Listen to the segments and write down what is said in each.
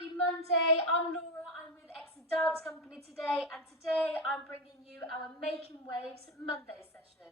Happy Monday, I'm Laura, I'm with Exim Dance Company today, and today I'm bringing you our Making Waves Monday session.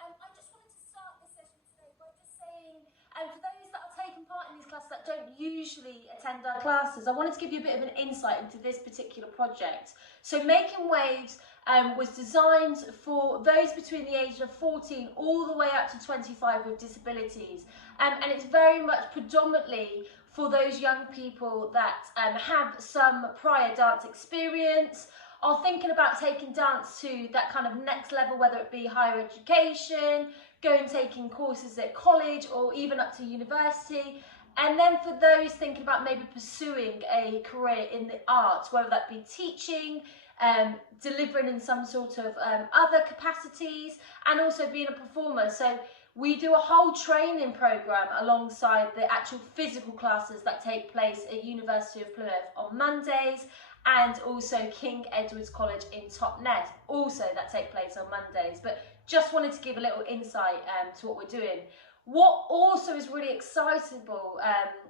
I just wanted to start this session today by just saying, for those that are taking part in these classes that don't usually attend our classes, I wanted to give you a bit of an insight into this particular project. So Making Waves was designed for those between the ages of 14 all the way up to 25 with disabilities, and it's very much predominantly for those young people that have some prior dance experience, are thinking about taking dance to that kind of next level, whether it be higher education, taking courses at college or even up to university. And then for those thinking about maybe pursuing a career in the arts, whether that be teaching, delivering in some sort of other capacities, and also being a performer. So we do a whole training programme alongside the actual physical classes that take place at University of Plymouth on Mondays, and also King Edward's College in Totnes, also that take place on Mondays. But just wanted to give a little insight to what we're doing. What also is really excitable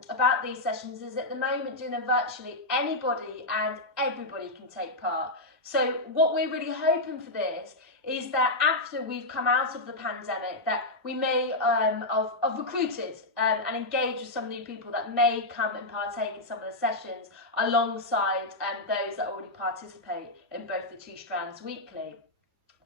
about these sessions is at the moment doing them virtually, anybody and everybody can take part. So what we're really hoping for this is that after we've come out of the pandemic, that we may have recruited and engaged with some new people that may come and partake in some of the sessions alongside those that already participate in both the two strands weekly.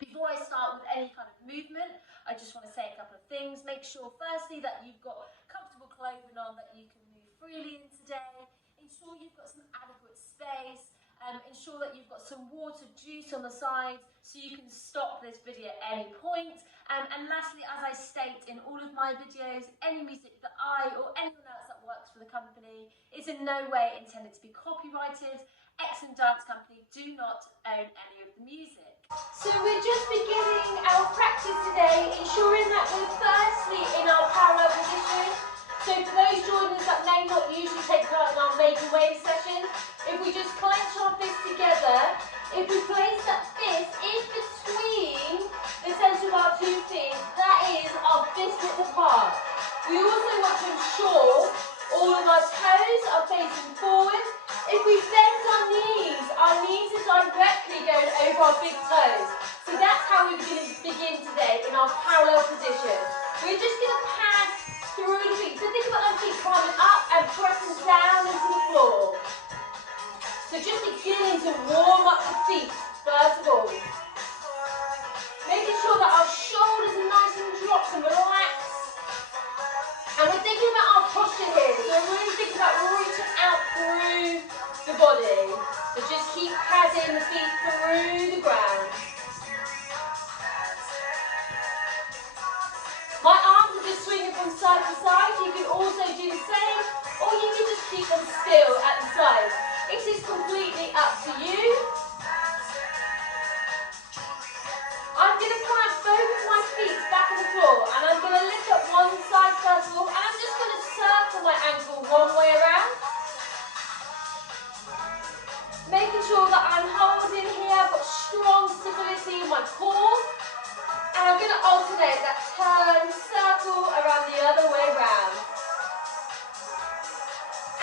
Before I start with any kind of movement, I just want to say a couple of things. Make sure firstly that you've got comfortable clothing on that you can move freely in today. Ensure you've got some adequate space. Ensure that you've got some water, juice on the sides so you can stop this video at any point. And lastly, as I state in all of my videos, any music that I or anyone else that works for the company is in no way intended to be copyrighted. Exim Dance Company do not own any of the music. So we're just beginning our practice today, ensuring that we're firstly in our parallel position. So for those joiners that may not usually take part in our Making Waves session, if we just clench our fists together, if we place that fist in between the centre of our two feet, that is our fist width apart. We also want to ensure all of our toes are facing forward. If we bend our knees are directly going over our big toes. So that's how we're going to begin today in our parallel position. We're just going to pad through the feet. So think about our feet climbing up and pressing down into the floor. So just beginning to warm up the feet, first of all. Making sure that our shoulders are nice and dropped and relaxed. And we're thinking about our posture here. So we're really thinking about reaching out through the body. So just keep padding the feet through the ground. My arms are just swinging from side to side. You can also do the same, or you can just keep them still at the side. It is completely up to you. I'm going to plant both of my feet back on the floor, and I'm going to lift up one side first of all, and I'm just going to circle my ankle one way around. Making sure that I'm holding here, I've got strong stability in my core. And I'm going to alternate that turn, circle around the other way round.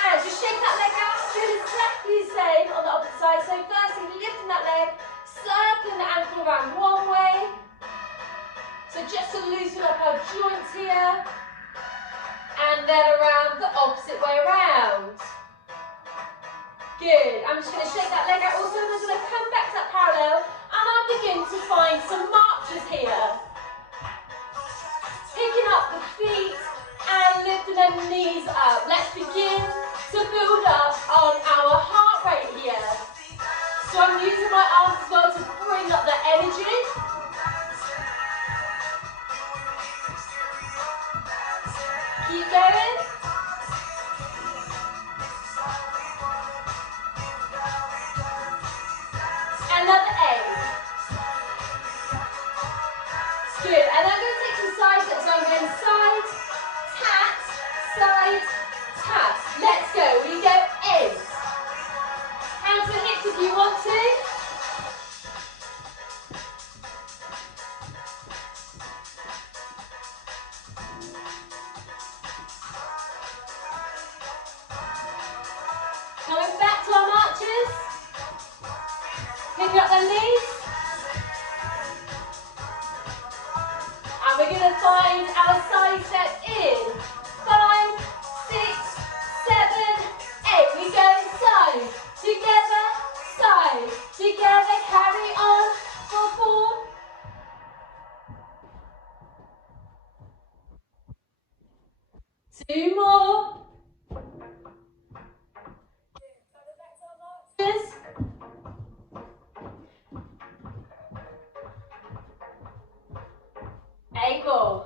And just shake that leg out, doing exactly the same on the opposite side. So firstly, lifting that leg, circling the ankle around one way. So just to loosen up our joints here. And then around the opposite way around. Good. I'm just going to shake that leg out also, and I'm going to come back to that parallel, and I'll begin to find some marches here. Picking up the feet and lifting the knees up. Let's begin to build up on our heart rate here. So I'm using my arms as well to bring up the energy. Keep going. Another 8. Good. And I'm going to take some side steps. So I'm going side, tap, side, tap. Let's go. We go 8. Hands to hips if you want to. Going shaking up them knees. And we're going to find our side step in 5, 6, 7, 8. We go side, together, side, together. Carry on for 4. Two more. Yes. 8 more.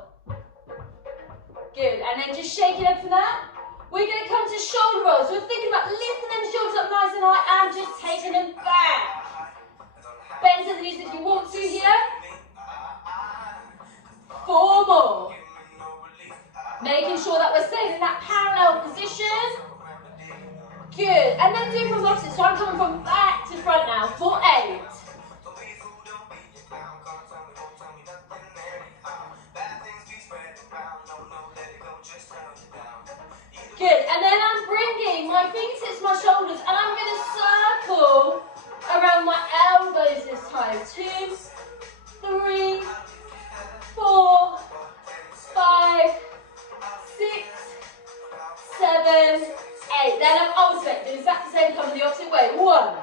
Good, and then just shake it up for that. We're going to come to shoulder rolls. We're thinking about lifting them shoulders up nice and high and just taking them back. Bend to the knees if you want to here. 4 more. Making sure that we're staying in that parallel position. Good, and then do from opposite. So I'm coming from back to front now for 8. Good, and then I'm bringing my fingertips to my shoulders and I'm going to circle around my elbows this time. 2, 3, 4, 5, 6, 7, 8. Then I'm alternate, do exactly the same, coming the opposite way. 1,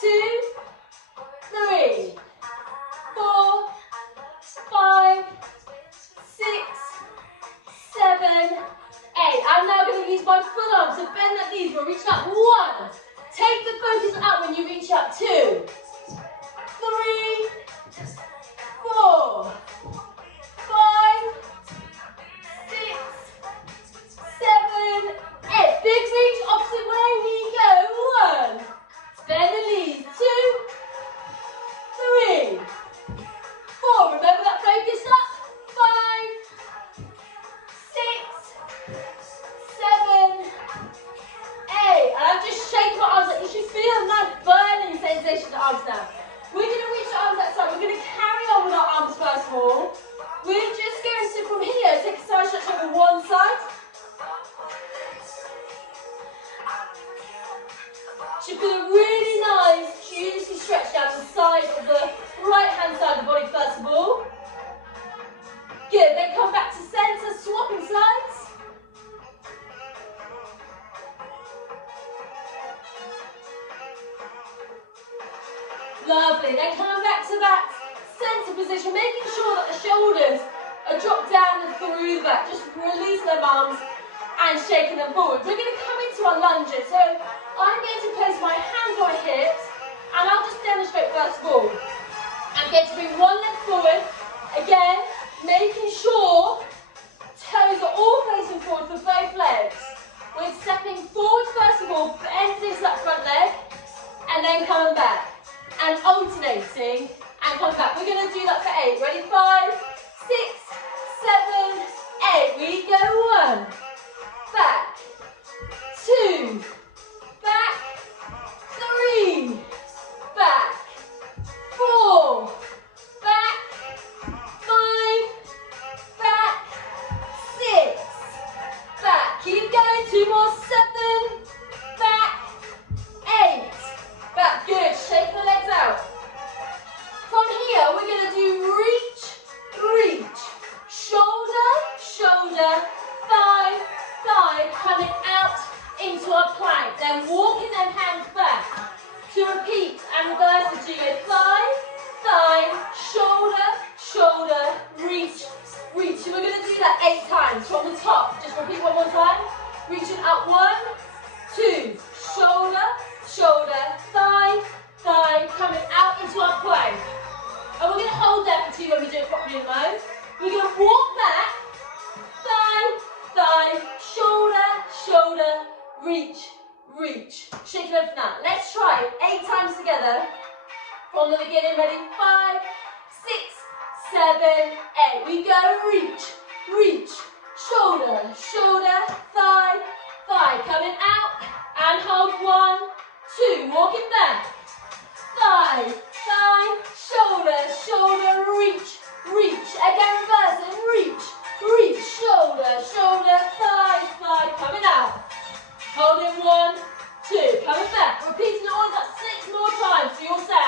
2, 3, 4, 5, 6, 7, 8. I'm now going to use my full arms to bend the knees. We'll reach up. 1. Take the focus up when you reach up. 2, 3, 4, 5, 6, 7, 8. Big reach, opposite way. We go. 1. Bend the knees. 2, 3, 4. Remember that focus up. 5, 6, 7, 8. And I'm just shaking my arms up. You should feel a nice burning sensation in the arms now. We're going to reach our arms outside. We're going to carry on with our arms first of all. We're just going to, from here, take a side stretch over one side. Should feel a really nice, juicy stretch down to the side of the right hand side of the body first of all. Good, then come back to centre, swapping sides. Lovely, then coming back to that centre position, making sure that the shoulders are dropped down and through the back. Just release them arms and shaking them forward. We're going to come into our lunges. So I'm going to place my hands on my hips and I'll just demonstrate first of all. I'm going to bring one leg forward. Again, making sure toes are all facing forward for both legs. We're stepping forward first of all, bending into that front leg and then coming back. And alternating and come back. We're going to do that for 8. Ready? 5, 6, 7, 8. We go. 1, back, 2, back, 3, back, 4, back, 5, back, 6, back. Keep going. 2 more. 7, back, 8. Back, good. Shake the legs out. From here, we're going to do reach, reach. Shoulder, shoulder, thigh, thigh. Coming out into a plank. Then walking them hands back. To repeat and reverse it. So you go thigh, thigh, shoulder, shoulder, reach, reach. So we're going to do that 8 times from the top. Just repeat one more time. Reaching up. 1, 2. Shoulder, shoulder, thigh, thigh, coming out into our plank. And we're going to hold there for 2 when we do it properly in mode. We're going to walk back, thigh, thigh, shoulder, shoulder, reach, reach. Shake it up for that. Let's try it 8 times together. From the beginning, ready? 5, 6, 7, 8. We go reach, reach, shoulder, shoulder, thigh, thigh. Coming out and hold. 1, 2. Walking back. Thigh, thigh, shoulder, shoulder, reach, reach. Again, reverse and reach, reach, shoulder, shoulder, thigh, thigh. Coming out. Holding. 1, 2. Coming back. Repeating all of that 6 more times for yourself.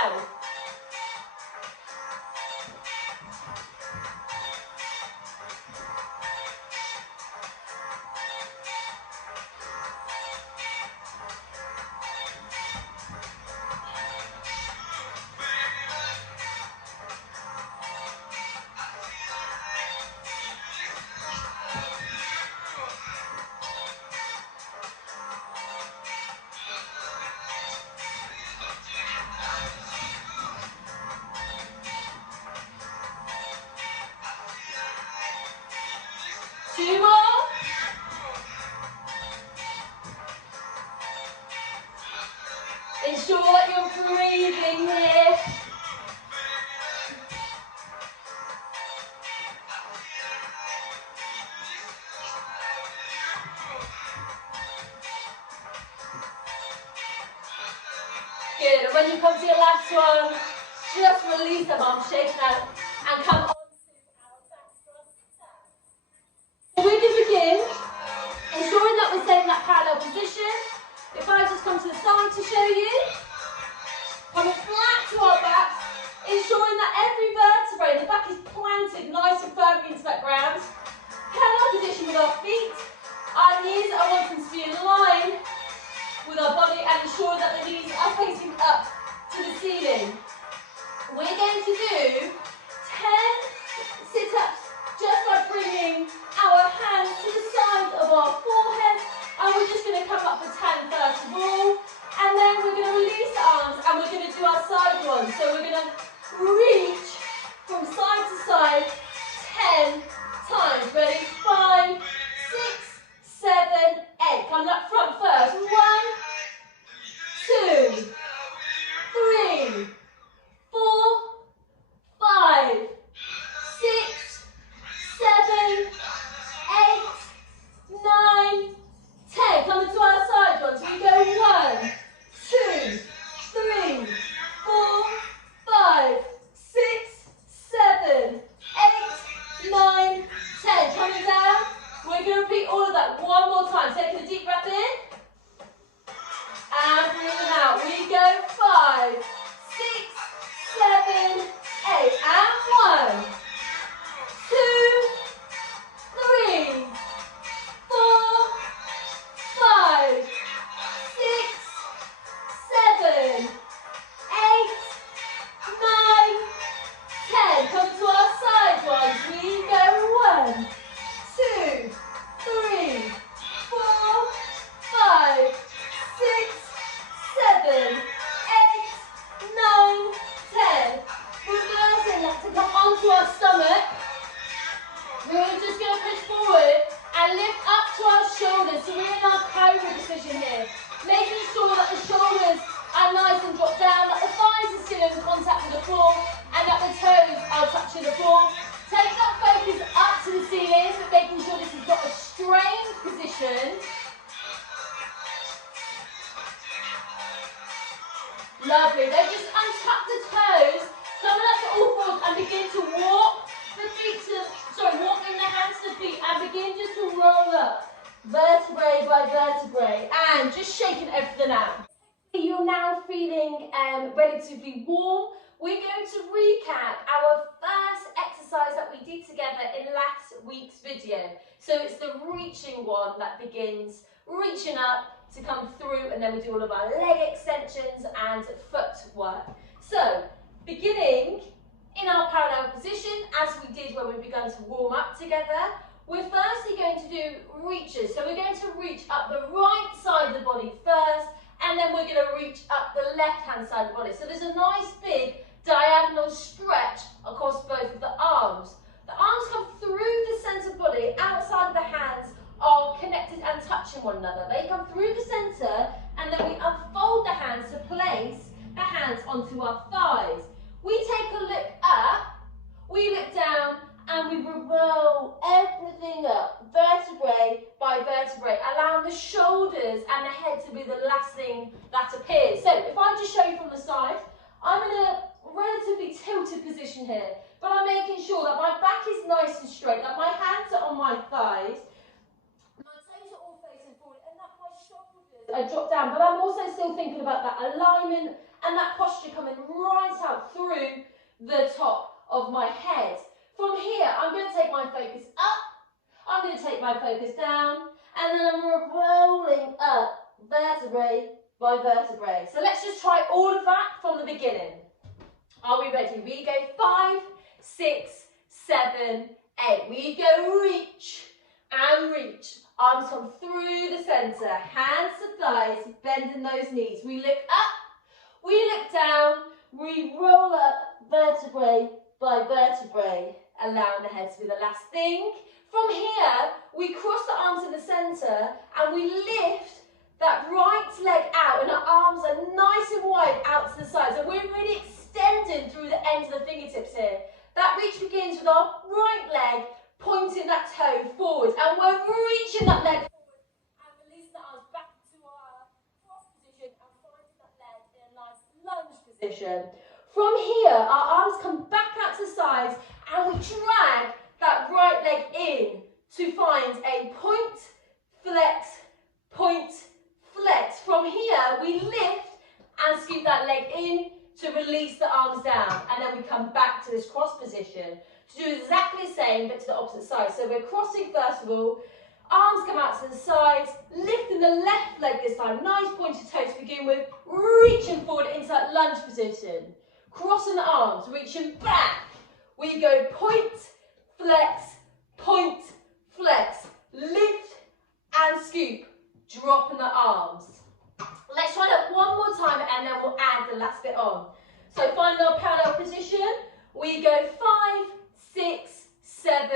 sure that you're breathing here. Good, and when you come to your last one, just release them arms, shake out, and come on to our back squat sit-up. So we're going to begin, ensuring that we're staying in that parallel position. If I just come to the side to show you, coming flat to our back, ensuring that every vertebrae in the back is planted nice and firmly into that ground. Parallel position with our feet. Our knees, I want them to be in line with our body and ensure that the knees are facing up to the ceiling. We're going to do 10 sit-ups just by bringing our hands to the sides of our forehead, and we're just going to come up for 10 first of all, and then we're going to release the arms and we're going to do our side ones. So we're going to reach from side to side 10 times. Ready? 5, 6, 7, 8. Come up front first. 1, 2, 3, 4, 5, 6, 7, 8, 9, 10. Come into our side ones. We go 1, 2, 3, 4, 5, 6, 7, 8, 9, 10. Coming down. We're going to repeat all of that one more time. Taking a deep breath in. And breathing out. We go 5, 6, 7, 8. And 1, 2, 3, 4, 5, 6, 7, 8, 9, 10. Come to our side ones. We go 1, 2, 3, 4, 5, 6, 7, 8, 9, 10. Reversing that to come onto our stomach. We're just going to push forward and lift up to our shoulders. So we're in our cobra position here. Making sure that the shoulders are nice and dropped down, that the thighs are still in contact with the floor, and that the toes are touching the floor. Take that focus up to the ceiling, but making sure this has got a strained position. Lovely. Then just untuck the toes, coming up to all fours and begin to walk the feet to, walk in the hands to the feet and begin just to roll up, vertebrae by vertebrae, and just shaking everything out. You're now feeling relatively warm. We're going to recap our first exercise that we did together in last week's video. So it's the reaching one that begins reaching up to come through, and then we do all of our leg extensions and foot work. So beginning in our parallel position, as we did when we began to warm up together, we're firstly going to do reaches. So we're going to reach up the right side of the body first, and then we're going to reach up the left-hand side of the body. So there's a nice big diagonal stretch across both of the arms. The arms come through the centre body, outside of the hands are connected and touching one another. They come through the centre, and then we unfold the hands to place the hands onto our thighs. We take a look up, we look down, and we roll everything up, vertebrae by vertebrae, allowing the shoulders and the head to be the last thing that appears. So if I just show you from the side, I'm in a relatively tilted position here, but I'm making sure that my back is nice and straight, that my hands are on my thighs, my toes are all facing forward, and that my shoulders are dropped down, but I'm also still thinking about that alignment and that posture coming right out through the top of my head. From here, I'm going to take my focus up, I'm going to take my focus down, and then I'm rolling up vertebrae by vertebrae. So let's just try all of that from the beginning. Are we ready? We go 5, 6, 7, 8. We go reach and reach. Arms come through the centre, hands to thighs, bending those knees. We look up, we look down, we roll up vertebrae by vertebrae, allowing the head to be the last thing. From here, we cross the arms in the centre and we lift that right leg out, and our arms are nice and wide out to the side. So we're really extending through the ends of the fingertips here. That reach begins with our right leg pointing that toe forward, and we're reaching that leg forward and releasing the arms back to our cross position and finding that leg in a nice lunge position. From here, our arms come back out to the sides and we drag that right leg in to find a point, flex, point, flex. From here, we lift and scoop that leg in to release the arms down, and then we come back to this cross position to do exactly the same but to the opposite side. So we're crossing first of all, arms come out to the sides, lifting the left leg this time, nice pointed toe to begin with, reaching forward into that lunge position, crossing the arms, reaching back. We go point, flex, lift and scoop, dropping the arms. Let's try that one more time and then we'll add the last bit on. So find our parallel position. We go 5, 6, 7,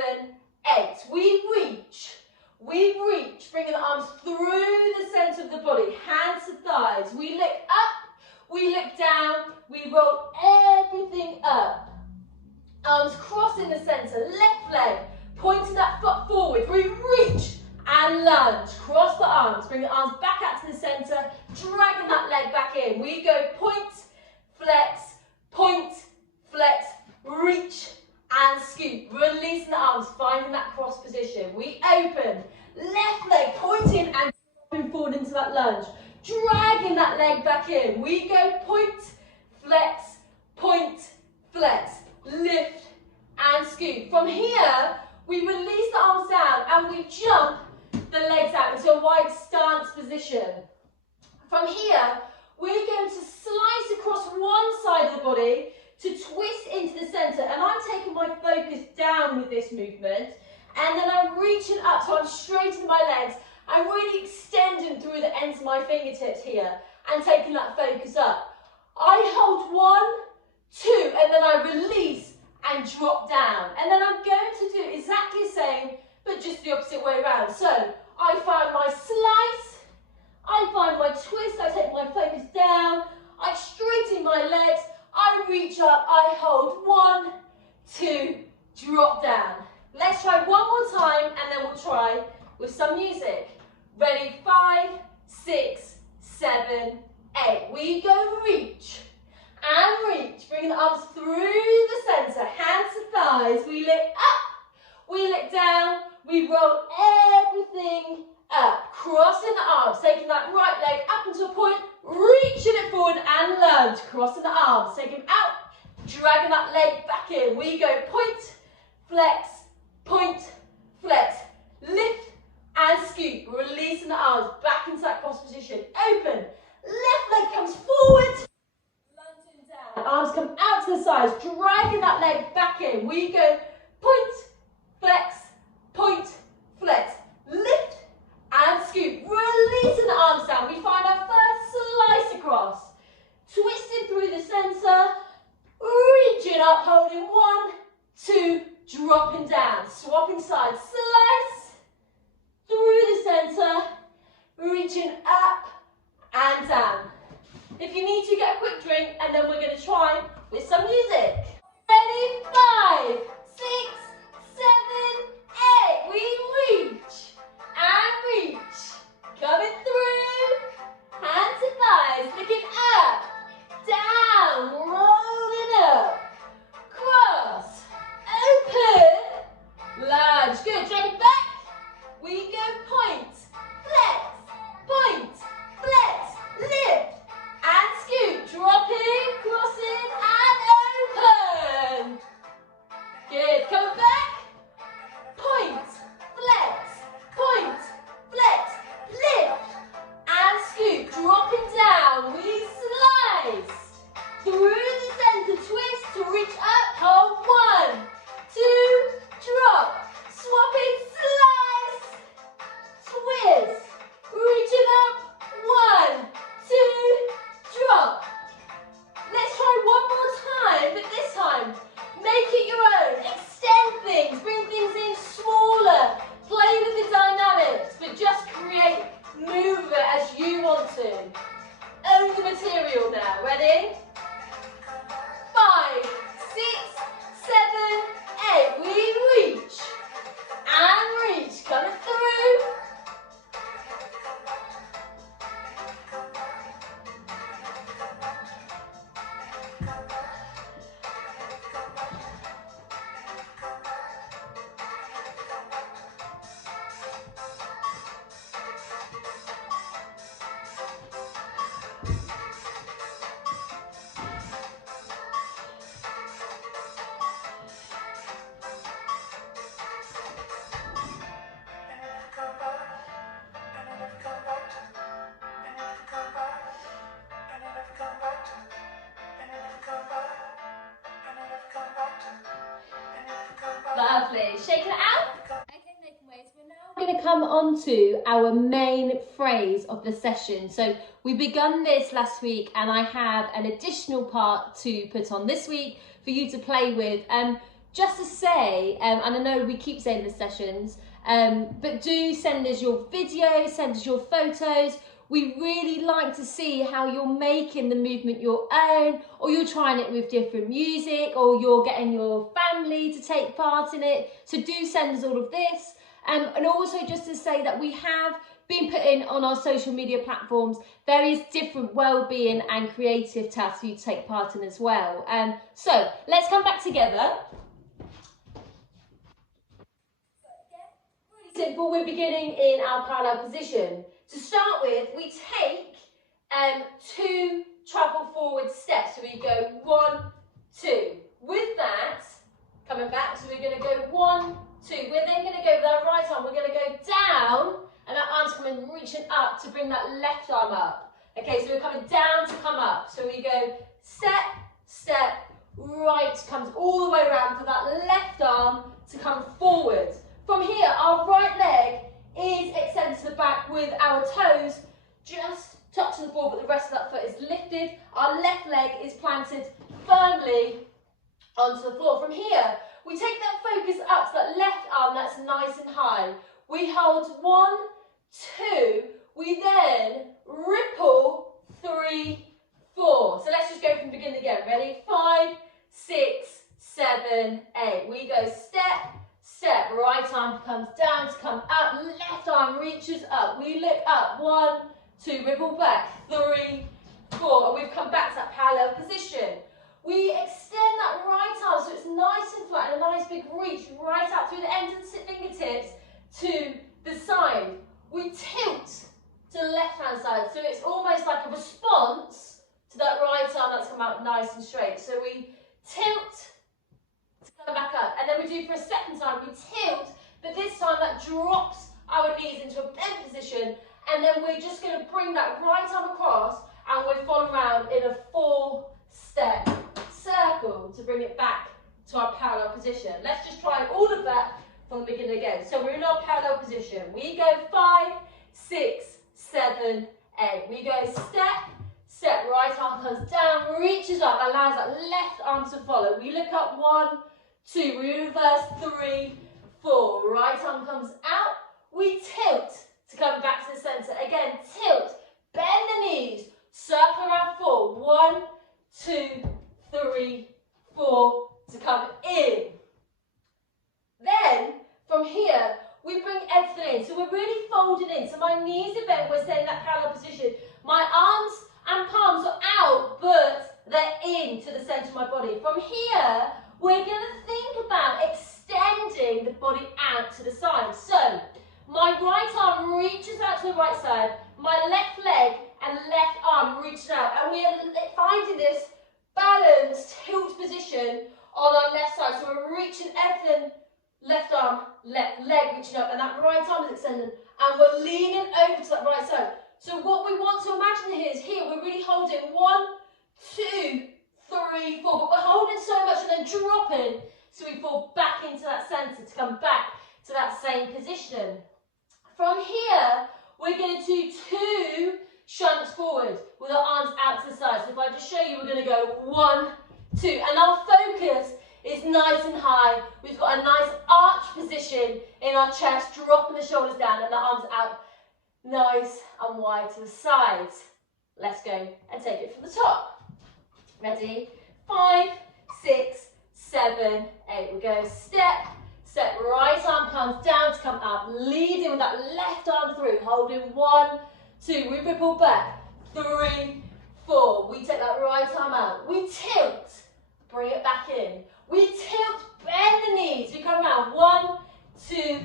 8. We reach, bringing the arms through the centre of the body, hands to thighs. We look up, we look down, we roll everything up. Arms crossing the centre, left leg, pointing that foot forward. We reach and lunge, cross the arms, bring the arms back out to the centre, dragging that leg back in. We go point, flex, reach and scoop, releasing the arms, finding that cross position. We open, left leg pointing and dropping forward into that lunge, dragging that leg back in. We go point, flex, lift and scoop. From here, we release the arms down and we jump the legs out into a wide stance position. From here, we're going to slice across one side of the body to twist into the centre, and I'm taking my focus down with this movement, and then I'm reaching up, so I'm straightening my legs. I'm really extending through the ends of my fingertips here and taking that focus up. I hold 1, 2, and then I release and drop down. And then I'm going to do exactly the same, but just the opposite way around. So I find my slice, I find my twist, I take my focus down, I straighten my legs, I reach up, I hold 1, 2, drop down. Let's try one more time and then we'll try with some music. Ready, 5, 6, 7, 8. We go reach and reach, bringing the arms through the centre, hands to thighs. We look up, we look down, we roll everything up, crossing the arms, taking that right leg up into a point, reaching it forward and lunge, crossing the arms, taking them out, dragging that leg back in. We go point, flex, lift and scoop, releasing the arms back into that cross position. Open, left leg comes forward, lunging down, arms come out to the sides, dragging that leg back in. We go point, flex, lift and scoop, releasing the arms down. We find our first slice across, twisting through the centre, reaching up, holding 1, 2, dropping down, swapping sides, slice, through the centre, reaching up and down. If you need to, get a quick drink and then we're going to try with some music. Ready? 5, 6, waves. Shaking it out. Okay, making waves. We're now going to come on to our main phrase of the session. So we begun this last week and I have an additional part to put on this week for you to play with. Just to say, and I know we keep saying the sessions, but do send us your videos, send us your photos. We really like to see how you're making the movement your own, or you're trying it with different music, or you're getting your family to take part in it. So do send us all of this. And also just to say that we have been putting on our social media platforms various different well-being and creative tasks for you to take part in as well. So let's come back together. Really simple, we're beginning in our parallel position. To start with, we take 2 travel forward steps. So we go 1, 2. With that, coming back, so we're going to go 1, 2. We're then going to go with our right arm. We're going to go down, and that arm's coming, reaching up to bring that left arm up. Okay, so we're coming down to come up. So we go step, step, right comes all the way around for that left arm to come forward. From here, our right leg is extended to the back with our toes just touching the floor, but the rest of that foot is lifted. Our left leg is planted firmly onto the floor. From here, we take that focus up to that left arm that's nice and high. We hold 1, 2, we then ripple 3, 4. So let's just go from the beginning again. Ready? 5, 6, 7, 8. We go step, step, right arm comes down to come up, left arm reaches up. We look up, 1, 2, ripple back, 3, 4, and we've come back to that parallel position. We extend that right arm so it's nice and flat and a nice big reach right out through the ends of the fingertips to the side. We tilt to the left hand side, so it's almost like a response to that right arm that's come out nice and straight. So we tilt, come back up, and then we do for a second time, we tilt, but this time that drops our knees into a bent position, and then we're just going to bring that right arm across and we follow around in a 4-step circle to bring it back to our parallel position. Let's just try all of that from the beginning again. So we're in our parallel position. We go 5, 6, 7, 8. We go step, step, right arm comes down, reaches up, allows that left arm to follow. We look up 1, 2, we reverse 3, 4. Right arm comes out. We tilt to come back to the centre. Again, tilt, bend the knees, circle around 4. 1, 2, 3, 4 to come in. Then from here, we bring everything in. So we're really folded in. So my knees are bent. We're staying in that parallel position. My arms and palms are out, but they're into the centre of my body. From here, we're going to think about extending the body out to the side. So my right arm reaches out to the right side, my left leg and left arm reaches out, and we are finding this balanced tilt position on our left side. So we're reaching everything, left arm, left leg reaching up, and that right arm is extended, and we're leaning over to that right side. So what we want to imagine here is we're really holding 1, 2, 3, 4, but we're holding so much and then dropping, so we fall back into that centre to come back to that same position. From here, we're going to do 2 shunts forward with our arms out to the side. So if I just show you, we're going to go 1, 2, and our focus is nice and high. We've got a nice arch position in our chest, dropping the shoulders down and the arms out nice and wide to the sides. Let's go and take it from the top. Ready? 5, 6, 7, 8. We go step, step, right arm comes down to come up, leading with that left arm through, holding 1, 2, we ripple back, 3, 4, we take that right arm out, we tilt, bring it back in, we tilt, bend the knees, we come around, 1, 2,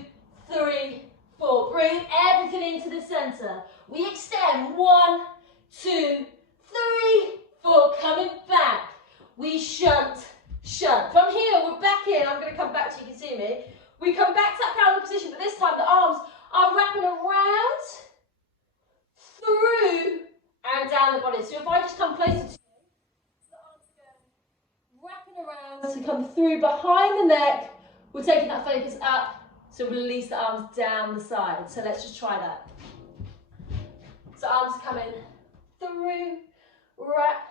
3, 4, bring everything into the centre, we extend, 1, 2, 3, 4, coming back, we shunt, shunt. From here, we're back in. I'm going to come back so you can see me. We come back to that parallel position, but this time the arms are wrapping around, through, and down the body. So if I just come closer to you, so the arms are going wrapping around to come through behind the neck, We're taking that focus up, so release the arms down the side. So let's just try that. So arms coming through, wrap,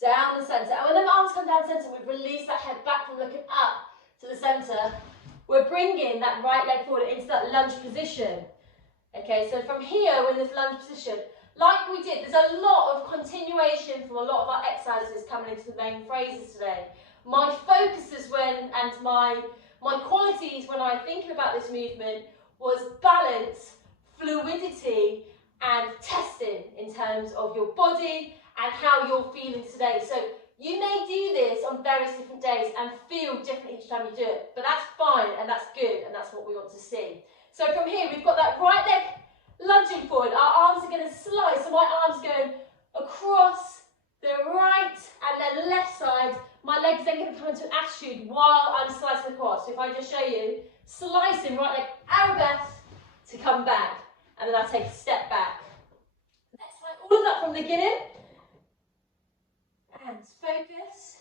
down the centre. And when the arms come down the centre, we release that head back from looking up to the centre. We're bringing that right leg forward into that lunge position. Okay, so from here, we're in this lunge position. Like we did, there's a lot of continuation from a lot of our exercises coming into the main phrases today. My focus is and my qualities when I'm thinking about this movement was balance, fluidity, and testing in terms of your body and how you're feeling today. So you may do this on various different days and feel different each time you do it, but that's fine and that's good and that's what we want to see. So from here, we've got that right leg lunging forward. Our arms are going to slide, so my arms going across the right and then left side. My legs then going to come into an attitude while I'm slicing across. So if I just show you, slicing right leg arabesque to come back, and then I take a step back. Let's try all of that from the beginning. And focus.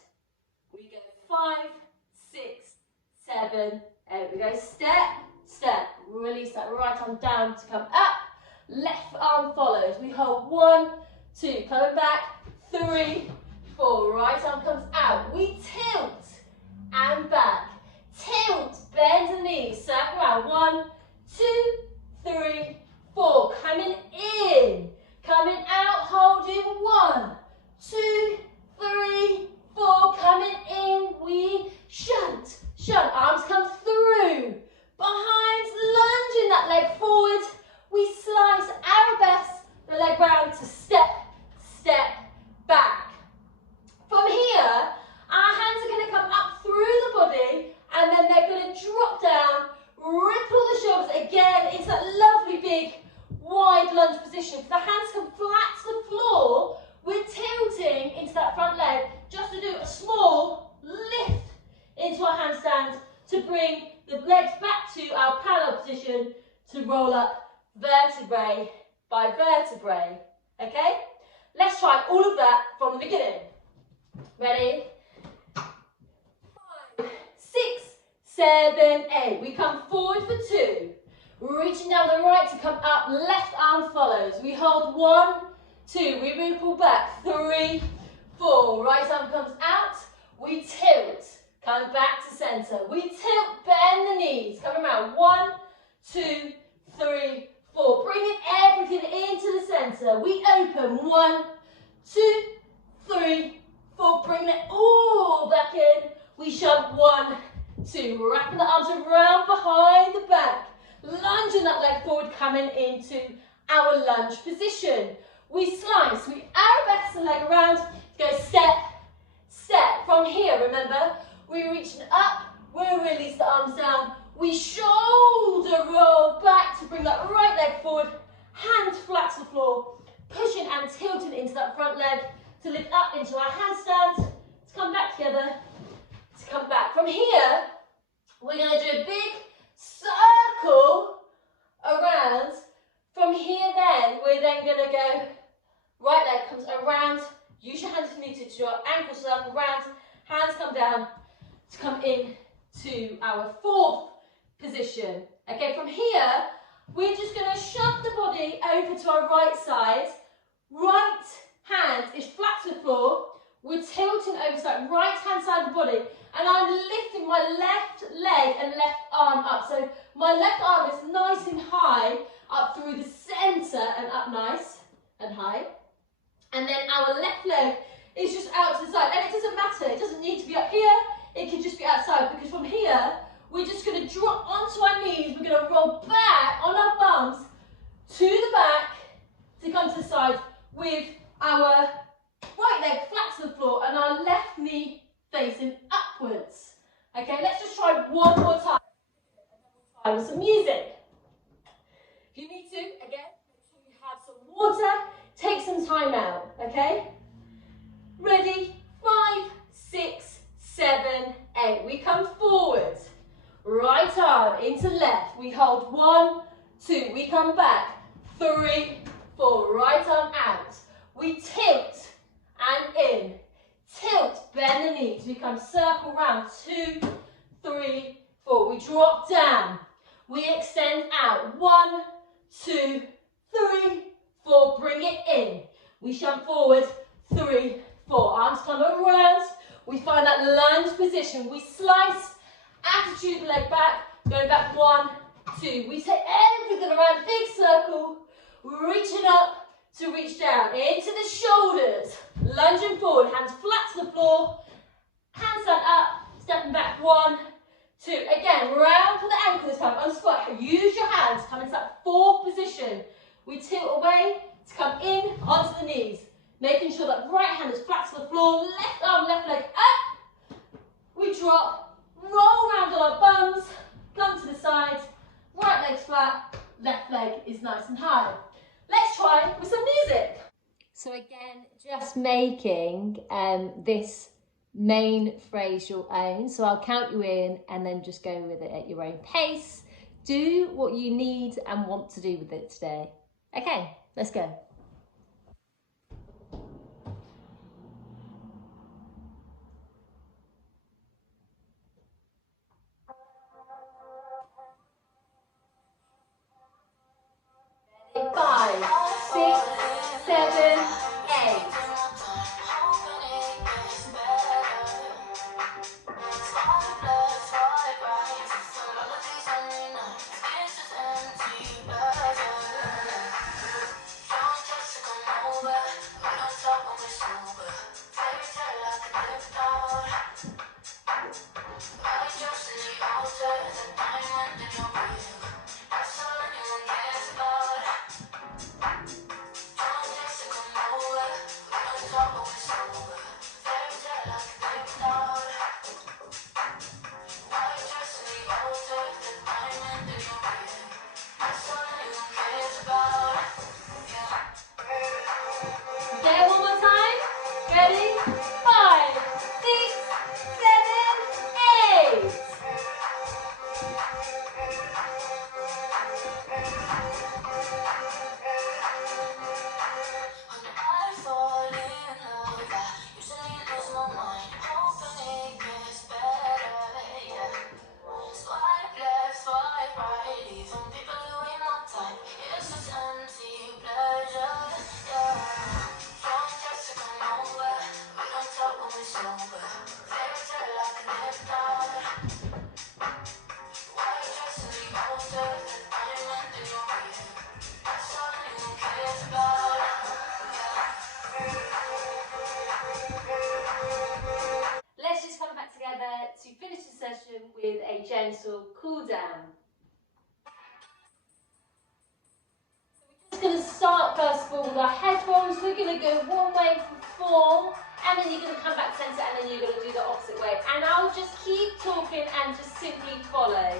We go 5, 6, 7, 8. We go step, step. Release that right arm down to come up. Left arm follows. We hold 1, 2. Coming back. 3, 4. Right arm comes out. We tilt and back. Tilt. Bend the knees. Circle around. 1, 2, 3, 4. Coming in. Coming out. Holding. 1, 2, 3, 4. Coming in. We shunt. Shunt. Arms come through. Behind. Lunging that leg forward. We slice arabesque the leg round to step, step, back. From here, our hands are going to come up through the body and then they're going to drop down, ripple the shoulders again into that lovely big wide lunge position. If the hands come flat to the floor, we're tilting into that front leg just to do a small lift into our handstand to bring the legs back to our parallel position to roll up vertebrae by vertebrae. Okay? Let's try all of that from the beginning. Ready? 5, 6, 7, 8. We come forward for 2. Reaching down the right to come up. Left arm follows. We hold 1, 2. We ripple back. 3, 4. Right arm comes out. We tilt. Coming back to centre. We tilt, bend the knees. Coming around. 1, 2, 3, 4. Bringing everything into the centre. We open. 1, 2, 3, 4. Bringing it all back in. We shove. 1, 2. Wrapping the arms around behind the back. Lunging that leg forward, coming into our lunge position. We slice. We arabesque the leg around. Go step, step. From here, remember, we're reaching up. We'll release the arms down. We shoulder roll back to bring that right leg forward, hands flat to the floor, pushing and tilting into that front leg to lift up into our handstand, to come back together, to come back. From here, we're going to do a big circle around. From here then, we're then going to go, right leg comes around, use your hands if you need to your ankle circle around, hands come down to come in to our 4th position. Okay, from here, we're just going to shove the body over to our right side. Right hand is flat to the floor. We're tilting over to that right hand side of the body. And I'm lifting my left leg and left arm up. So my left arm is nice and high up through the centre and up nice and high. And then our left leg is just out to the side. And it doesn't matter. It doesn't need to be up here. It can just be outside, because from here, we're just going to drop onto our knees. We're going to roll back on our bums to the back to come to the side with our right leg flat to the floor and our left knee facing upwards. Okay, let's just try one more time. Try with some music. If you need to, again, make sure you have some water. Take some time out, okay? Ready? 5, 6, 7, 8. We come forward. Right arm into left. We hold 1, 2. We come back. 3, 4. Right arm out. We tilt and in. Tilt, bend the knees. We come circle round. 2, 3, 4. We drop down. We extend out. 1, 2, 3, 4. Bring it in. We shunt forward. 3, 4. Arms come around. We find that lunge position. We slice. Attitude leg back. Go back. 1, 2. We take everything around. Big circle. Reaching up to reach down. Into the shoulders. Lunging forward. Hands flat to the floor. Hands stand up. Stepping back. 1, 2. Again, round for the ankle this time. On squat. Use your hands. Come into that 4 position. We tilt away to come in onto the knees. Making sure that right hand is flat to the floor. Left arm, left leg up. We drop. Roll around on our bums. Come to the sides. Right leg's flat. Left leg is nice and high. Let's try with some music. So again, just making this main phrase your own. So I'll count you in and then just go with it at your own pace. Do what you need and want to do with it today. Okay, let's go. Five, 6, 7, 8. Okay, one more time. Ready? 5, 6, 7, 8. Let's just come back together to finish the session with a gentle cool down. So we're just going to start first of all with our head rolls. We're going to go one way for 4, and then you're going to come back centre, and then you're going to do the opposite way. And I'll just keep talking and just simply follow.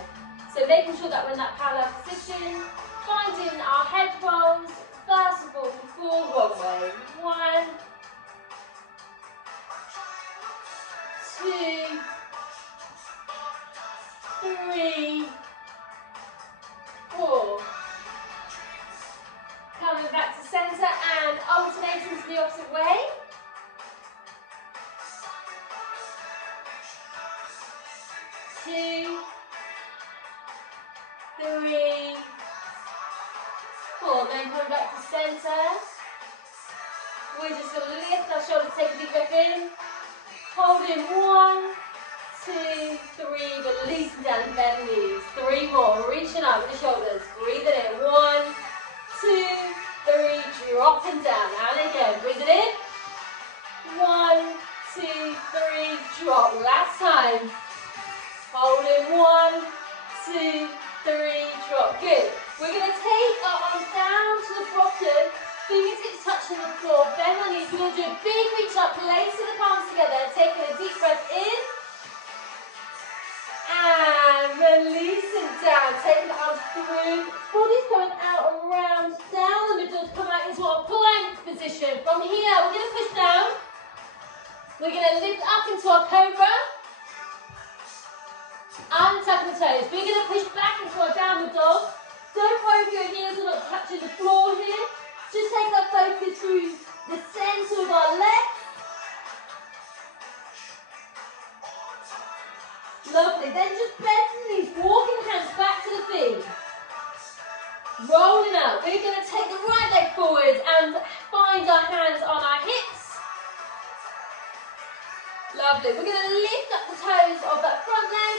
So making sure that we're in that parallel position, finding our head rolls. First of all, for 4, one way. 1, 2, 3, 4. Coming back to centre and alternating to the opposite way. 2, 3, 4. Then coming back to centre. We're just going to lift our shoulders, take a deep breath in. Hold in 1, 2, 3, releasing down and bend the knees. 3 more, reaching up with the shoulders. Breathe it in. 1, 2, 3, dropping down. And again, breathe it in. 1, 2, 3, drop. Last time. Hold in 1, 2, 3, drop. Good. We're going to take our arms down to the bottom. Fingertips touching the floor. Bend the knees. We're going to do a big reach up, placing the palms together. Taking a deep breath in. And releasing down. Taking the arms through. Body's coming out and round. Down the middle to come out into our plank position. From here, we're going to push down. We're going to lift up into our cobra. Untucking the toes. We're going to push back into our downward dog. Don't worry if your heels are not touching the floor here. Just take our focus through the centre of our legs. Lovely. Then just bend the knees Lovely. We're going to lift up the toes of that front leg.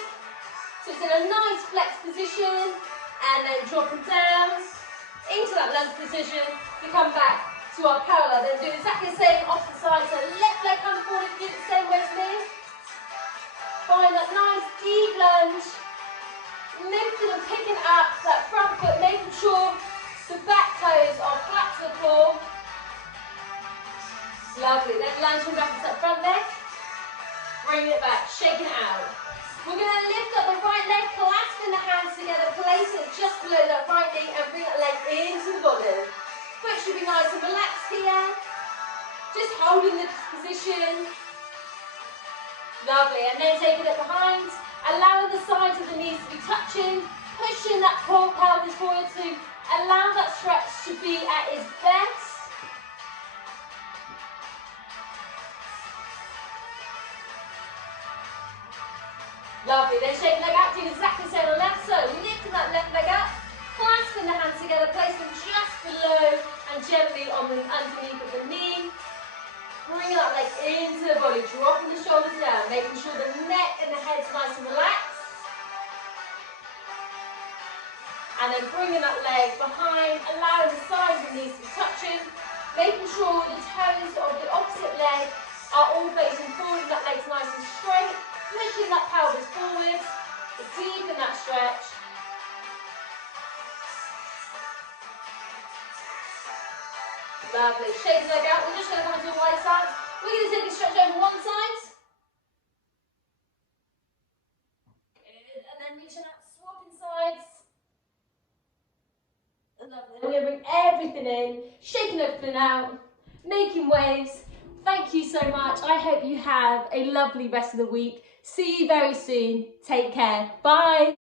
So it's in a nice flex position. And then dropping down into that lunge position. We come back to our parallel. Then do exactly the same opposite side. So left leg comes forward, do it the same way as me. Find that nice deep lunge. Lifting and picking up that front foot, making sure the back toes are flat to the floor. Lovely. Then lunging back into that front leg. Bring it back, shaking it out. We're going to lift up the right leg, clasping the hands together, place it just below that right knee and bring that leg into the body. Foot should be nice and relaxed here. Just holding the position. Lovely, and then taking it behind, allowing the sides of the knees to be touching, pushing that core pelvis forward to allow that stretch to be at its best. Lovely, then shake the leg out, doing exactly the same on the left. So lifting that left leg up, clasping the hands together, place them just below and gently on the underneath of the knee. Bringing that leg into the body, dropping the shoulders down, making sure the neck and the head's nice and relaxed. And then bringing that leg behind, allowing the sides of the knees to be touching, making sure the toes of the opposite leg are all facing forward and that leg's nice and straight, pushing that pelvis forward, deepen that stretch. Lovely. Shake the leg out. We're just going to come into a wide stance. We're going to take a stretch over one side. Good. And then reaching out, swapping sides. Lovely. We're going to bring everything in, shaking everything out, making waves. Thank you so much. I hope you have a lovely rest of the week. See you very soon. Take care. Bye.